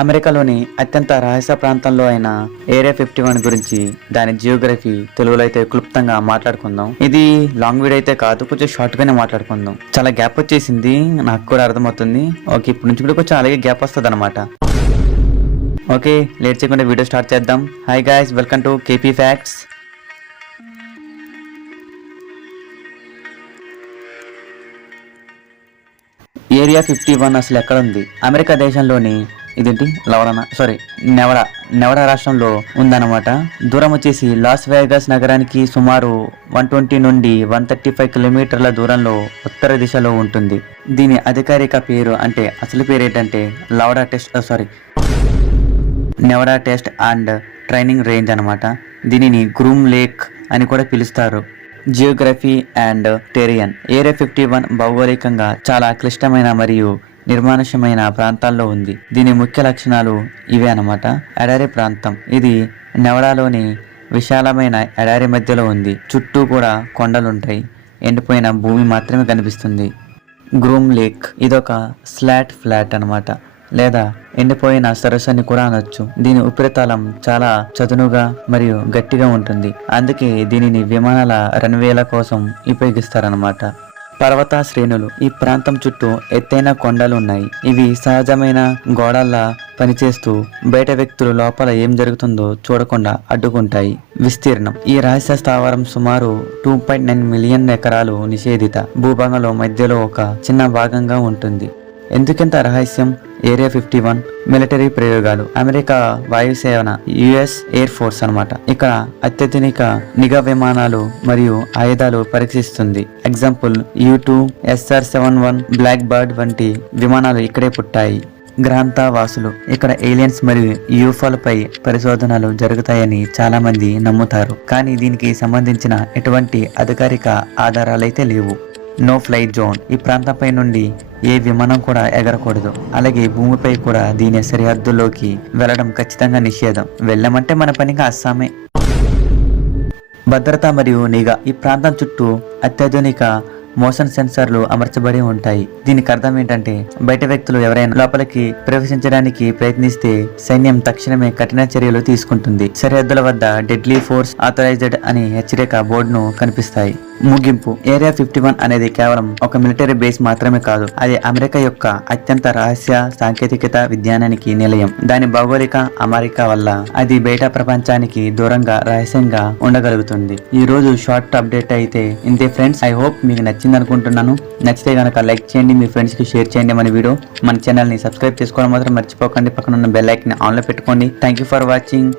అమెరికాలోని అత్యంత రహస్య ప్రాంతంలో అయిన ఏరియా 51 గురించి దాని జియోగ్రఫీ తెలుగులో అయితే క్లుప్తంగా మాట్లాడుకుందాం. ఇది లాంగ్ వీడియో అయితే కాదు, కొంచెం షార్ట్ గానే మాట్లాడుకుందాం. చాలా గ్యాప్ వచ్చేసింది, నాకు కూడా అర్థమవుతుంది. ఓకే, ఇప్పుడు నుంచి కూడా కొంచెం అలాగే గ్యాప్ వస్తుంది అనమాట. ఓకే, లేట్ చేయకుండా వీడియో స్టార్ట్ చేద్దాం. Hi guys, welcome to KP facts. Area 51 అసలు ఎక్కడ ఉంది? అమెరికా దేశంలోని ఇదేంటి నెవడా రాష్ట్రంలో ఉందన్నమాట. దూరం వచ్చేసి లాస్ వేగాస్ నగరానికి సుమారు 120 నుండి 135 కిలోమీటర్ల దూరంలో ఉత్తర దిశలో ఉంటుంది. దీని అధికారిక పేరు అంటే అసలు పేరు ఏంటంటే నెవడా టెస్ట్ అండ్ ట్రైనింగ్ రేంజ్ అన్నమాట. దీనిని గ్రూమ్ లేక్ అని కూడా పిలుస్తారు. Geography and టెరియన్. ఏరియా 51 భౌగోళికంగా చాలా క్లిష్టమైన మరియు నిర్మానుష్యమైన ప్రాంతాల్లో ఉంది. దీని ముఖ్య లక్షణాలు ఇవే అన్నమాట. ఎడారి ప్రాంతం. ఇది నెవడాలోని విశాలమైన ఎడారి మధ్యలో ఉంది. చుట్టూ కూడా కొండలుంటాయి. ఎండిపోయిన భూమి మాత్రమే కనిపిస్తుంది. గ్రూమ్ లేక్ ఇదొక ఫ్లాట్ అన్నమాట, లేదా ఎండిపోయిన సరస్సు అని కూడా అనొచ్చు. దీని ఉపరితలం చాలా చదునుగా మరియు గట్టిగా ఉంటుంది. అందుకే దీనిని విమానాల రన్వేల కోసం ఉపయోగిస్తారన్నమాట. పర్వత శ్రేణులు. ఈ ప్రాంతం చుట్టూ ఎత్తైన కొండలు ఉన్నాయి. ఇవి సహజమైన గోడల్లా పనిచేస్తూ బయట వ్యక్తులు లోపల ఏం జరుగుతుందో చూడకుండా అడ్డుకుంటాయి. విస్తీర్ణం. ఈ రహస్య స్థావరం సుమారు 2.9 మిలియన్ ఎకరాలు నిషేధిత భూభాగంలో మధ్యలో ఒక చిన్న భాగంగా ఉంటుంది. ఎందుకంత రహస్యం? ఏరియా 51 మిలిటరీ ప్రయోగాలు. అమెరికా వాయుసేన యుఎస్ ఎయిర్ ఫోర్స్ అన్నమాట ఇక్కడ అత్యాధునిక నిఘా విమానాలు మరియు ఆయుధాలు పరీక్షిస్తుంది. Example U-2, SR-71 black bird వంటి విమానాలు ఇక్కడే పుట్టాయి. గ్రహాంత వాసులు. ఇక్కడ ఏలియన్స్ మరియు యూఫోలపై పరిశోధనలు జరుగుతాయని చాలా మంది నమ్ముతారు, కానీ దీనికి సంబంధించిన ఎటువంటి అధికారిక ఆధారాలైతే లేవు. No fly zone. ఈ ప్రాంతంపై నుండి ఏ విమానం కూడా ఎగరకూడదు. అలాగే భూమిపై కూడా దీని సరిహద్దుల్లోకి వెళ్లడం ఖచ్చితంగా నిషేధం. వెళ్ళమంటే మన పనిగా అస్సామే. భద్రత మరియు నిఘా. ఈ ప్రాంతం చుట్టూ అత్యాధునిక మోషన్ సెన్సార్లు అమర్చబడి ఉంటాయి. దీనికి అర్థం ఏంటంటే బయట వ్యక్తులు ఎవరైనా లోపలికి ప్రవేశించడానికి ప్రయత్నిస్తే సైన్యం తక్షణమే కఠిన చర్యలు తీసుకుంటుంది. సరిహద్దుల వద్ద డెడ్లీ ఫోర్స్ ఆథరైజ్డ్ అని హెచ్చరిక బోర్డును కనిపిస్తాయి. ముగింపు. ఏరియా 51 అనేది కేవలం ఒక మిలిటరీ బేస్ మాత్రమే కాదు, అది అమెరికా యొక్క అత్యంత రహస్య సాంకేతికత విజ్ఞానానికి నిలయం. దాని భౌగోళిక అమెరికా వల్ల అది బయట ప్రపంచానికి దూరంగా రహస్యంగా ఉండగలుగుతుంది. ఈ రోజు షార్ట్ అప్డేట్ అయితే ఇంతే ఫ్రెండ్స్. ఐ హోప్ మీకు నచ్చింది అనుకుంటున్నాను. నచ్చితే కనుక లైక్ చేయండి, మీ ఫ్రెండ్స్ కి షేర్ చేయండి. మన ఛానల్ ని సబ్స్క్రైబ్ చేసుకోవడం మాత్రం మర్చిపోకండి. పక్కన ఉన్న బెల్ ఐకాన్ ఆన్ లో పెట్టుకోండి. Thank you for watching.